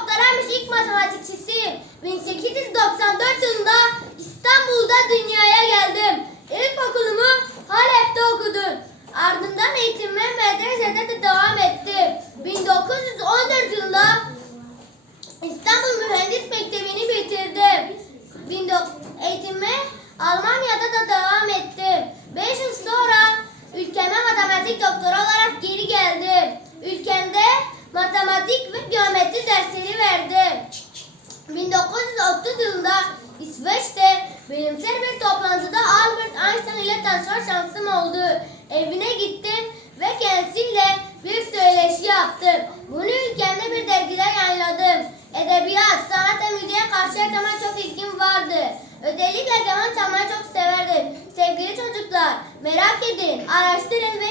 doktoraymış ilk matematikçisiyim. 1894 yılında İstanbul'da dünyaya geldim. İlkokulumu Halep'te okudum. Ardından eğitimime medresede de devam ettim. 1914 yılında İstanbul Mühendis Mektebi'ni bitirdim. 19 eğitimime Almanya'da da devam ettim. 5 yıl sonra ülkeme matematik doktoru olarak geri geldim. Ülkemde matematik ve geometri dersleri verdim. 1930 yılında İsveç'te bilimsel bir toplantıda Albert Einstein ile tanışma şansım oldu. Evine gittim ve kendisiyle bir söyleşi yaptım. Bunu ülkemde bir dergide yayınladım. Edebiyat, sanat ve müziğe karşı her zaman çok ilgim vardı. Özellikle keman çalmayı çok severdim. Sevgili çocuklar, merak edin, araştırın ve